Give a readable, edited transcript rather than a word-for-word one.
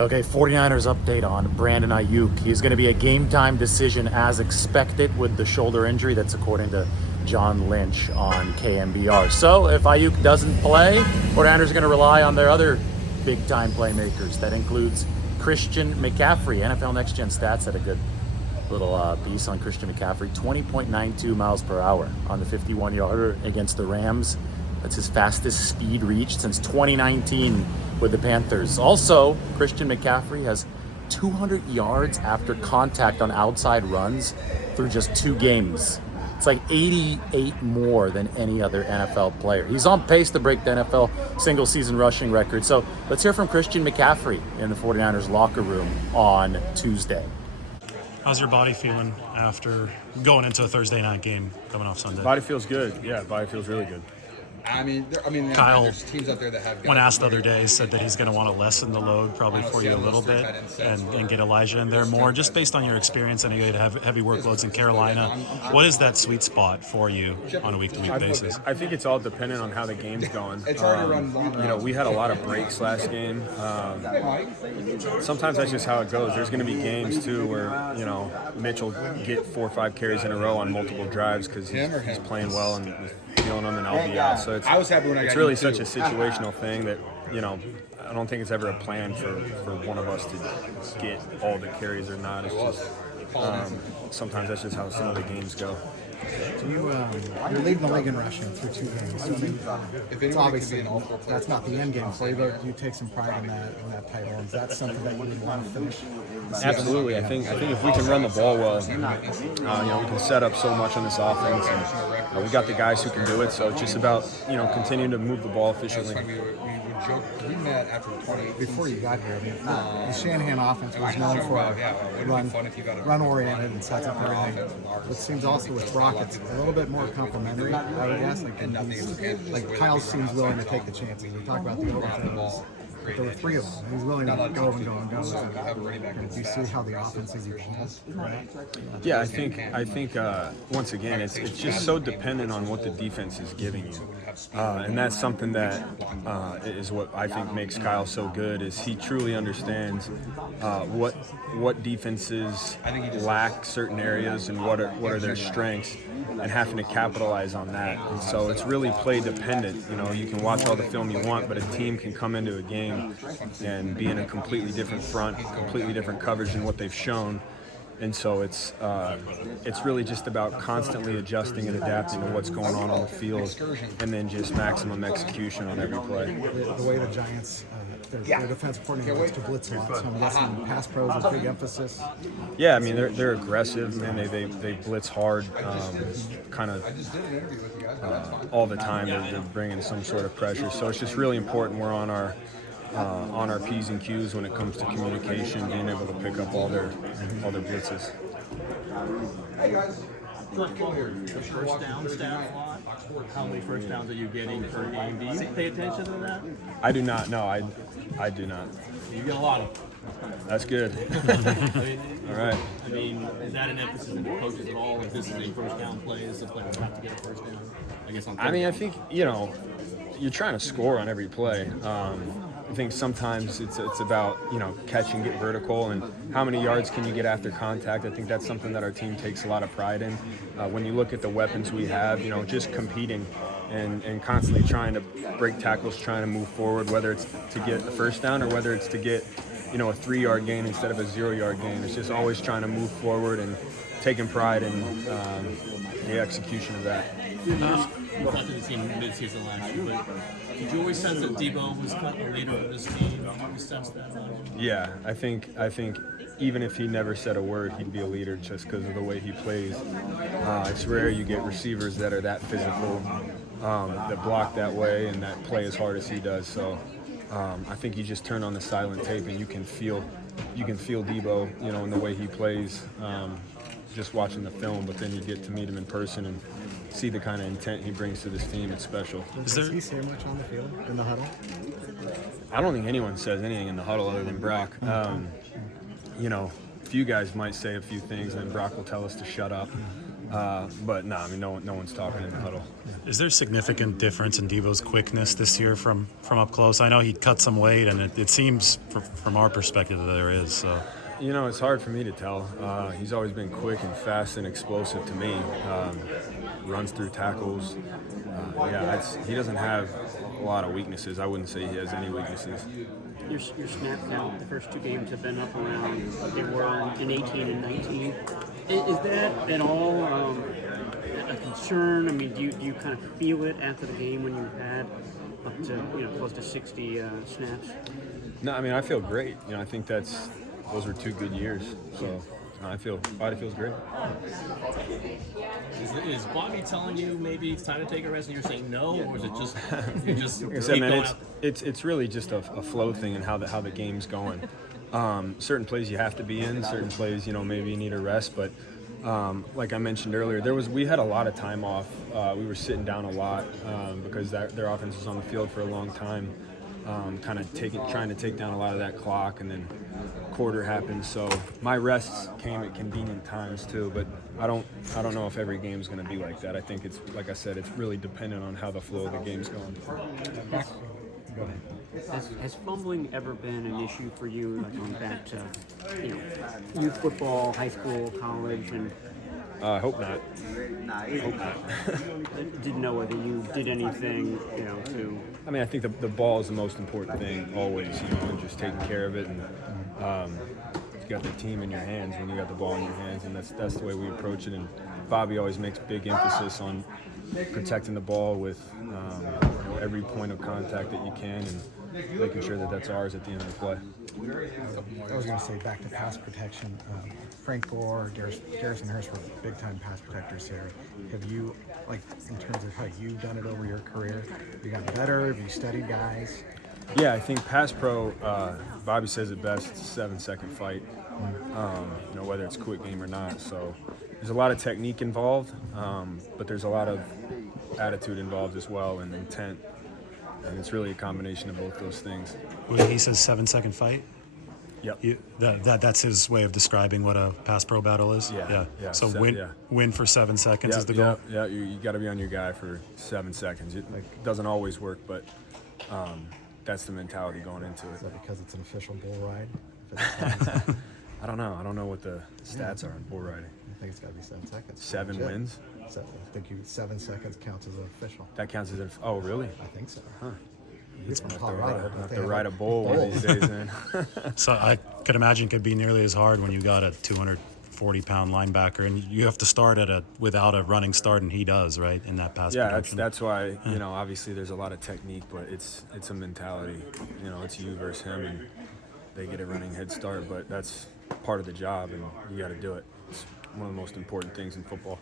Okay, 49ers update on Brandon Aiyuk. He's going to be a game time decision as expected with the shoulder injury. That's according to John Lynch on KMBR. So if Aiyuk doesn't play, 49ers are going to rely on their other big time playmakers. That includes Christian McCaffrey. NFL Next Gen Stats had a good little piece on Christian McCaffrey. 20.92 miles per hour on the 51-yarder against the Rams. That's his fastest speed reached since 2019 with the Panthers. Also, Christian McCaffrey has 200 yards after contact on outside runs through just 2 games. It's like 88 more than any other NFL player. He's on pace to break the NFL single season rushing record. So let's hear from Christian McCaffrey in the 49ers locker room on Tuesday. How's your body feeling after going into a Thursday night game coming off Sunday? Body feels good. Yeah, body feels really good. Kyle, there's teams out there that have when asked the other day, said that he's going to want to lessen the load probably for you a little bit and get Elijah in there more, just based on your experience. I know you had heavy workloads in Carolina. What is that sweet spot for you on a week-to-week basis? I think it's all dependent on how the game's going. We had a lot of breaks last game. Sometimes that's just how it goes. There's going to be games, too, where, Mitch will get 4 or 5 carries in a row on multiple drives because he's playing well and feeling them, and I'll be out. So it's really such a situational thing that, I don't think it's ever a plan for one of us to get all the carries or not. It's just sometimes that's just how some of the games go. You're leading the league in rushing through 2 games. So, it's obviously that's not the end game for you, but you take some pride in that title. Is that something that you would want to finish? Absolutely. I think if we can run the ball well, we can set up so much on this offense, and we got the guys who can do it. So it's just about continuing to move the ball efficiently. We met after 2018. Before you got here, the Shanahan offense was known for run-oriented and sets up everything. It seems also with Brock, it's a little bit more complimentary, I would guess. Like Kyle seems willing to take the chances. We talk about the overthrows. But there were 3 of them. He's willing to go and go and go. And do you see how the offense is evolved? Yeah, I think once again, it's just so dependent on what the defense is giving you. And that's something that is what I think makes Kyle so good, is he truly understands what defenses lack certain areas and what are their strengths, and having to capitalize on that. And so it's really play dependent. You can watch all the film you want, but a team can come into a game and be in a completely different front, completely different coverage than what they've shown. And so it's really just about constantly adjusting and adapting to what's going on the field, and then just maximum execution on every play. The way the Giants, their defensive coordinator likes to blitz a lot, so I'm guessing pass pros is a big emphasis. Yeah, I mean they're aggressive, man. They blitz hard, all the time. They're bringing some sort of pressure. So it's just really important we're on our P's and Q's when it comes to communication, being able to pick up all their blitzes. Hey guys. The first down stat a lot. How many first downs are you getting per game? Do you pay attention to that? I do not. No, I do not. You get a lot of them. That's good. All right. I mean, is that an emphasis in the coaches at all? If this is a first down play, this is a player have to get a first down? I think you're trying to score on every play. I think sometimes it's about catch and get vertical, and how many yards can you get after contact. I think that's something that our team takes a lot of pride in. When you look at the weapons we have, just competing and constantly trying to break tackles, trying to move forward, whether it's to get a first down or whether it's to get a 3-yard gain instead of a 0-yard gain. It's just always trying to move forward and taking pride in the execution of that. Got to the team mid-season last year, but did you always sense that Debo was kind of the leader of this team? Did you sense that? Yeah, I think even if he never said a word, he'd be a leader just because of the way he plays. It's rare you get receivers that are that physical, that block that way and that play as hard as he does. So I think you just turn on the silent tape and you can feel Debo, in the way he plays. Just watching the film, but then you get to meet him in person and see the kind of intent he brings to this team. It's special. Does he say much on the field, in the huddle? I don't think anyone says anything in the huddle other than Brock. A few guys might say a few things, and then Brock will tell us to shut up. But no, I mean, no one's talking in the huddle. Is there significant difference in Devo's quickness this year from up close? I know he cut some weight, and it seems from our perspective that there is. So. You know, it's hard for me to tell. He's always been quick and fast and explosive to me. Runs through tackles. He doesn't have a lot of weaknesses. I wouldn't say he has any weaknesses. Your snap count, the first 2 games have been up around what they were in 18 and 19. Is that at all a concern? I mean, do you kind of feel it after the game when you've had up to close to 60 snaps? No, I mean, I feel great. You know, I think those were 2 good years. So body feels great. Is Bobby telling you maybe it's time to take a rest and you're saying no, or is it just you just Like I keep said, man, going out? it's really just a flow thing and how the game's going. Certain plays you have to be in, certain plays maybe you need a rest. But like I mentioned earlier, we had a lot of time off. We were sitting down a lot because their offense was on the field for a long time. Kind of trying to take down a lot of that clock, and then quarter happened. So my rests came at convenient times too, but I don't know if every game's going to be like that. I think it's, like I said, it's really dependent on how the flow of the game's going. Go ahead. Has fumbling ever been an issue for you, like going back to youth football, high school, college, and I hope not. didn't know whether you did anything, to. I mean, I think the ball is the most important thing always, and just taking care of it. And you got the team in your hands when you got the ball in your hands, and that's the way we approach it. And Bobby always makes big emphasis on protecting the ball with every point of contact that you can, and making sure that that's ours at the end of the play. I was going to say back to pass protection. Frank Gore, Garrison Hurst were big-time pass protectors here. Have you, like, in terms of how you've done it over your career, have you gotten better? Have you studied guys? Yeah, I think pass pro, Bobby says it best, it's a 7-second fight, whether it's a quick game or not. So there's a lot of technique involved, but there's a lot of attitude involved as well, and intent. And it's really a combination of both those things. When he says 7-second fight, Yep. That's his way of describing what a pass pro battle is. Yeah. So win for 7 seconds is the goal. Yeah, you got to be on your guy for 7 seconds. It doesn't always work, but that's the mentality going into it. Is that because it's an official bull ride? I don't know. I don't know what the stats are in bull riding. I think it's got to be 7 seconds. 7 Legit. wins? So I think 7 seconds counts as an official. That counts as oh, really? I think so. Huh. You're from Colorado. I have to ride a bull one of these days, man. So I could imagine it could be nearly as hard when you got a 240-pound linebacker, and you have to start without a running start, and he does, right, in that pass protection. That's why, obviously there's a lot of technique, but it's a mentality. It's you versus him, and they get a running head start, but that's part of the job, and you got to do it. It's one of the most important things in football.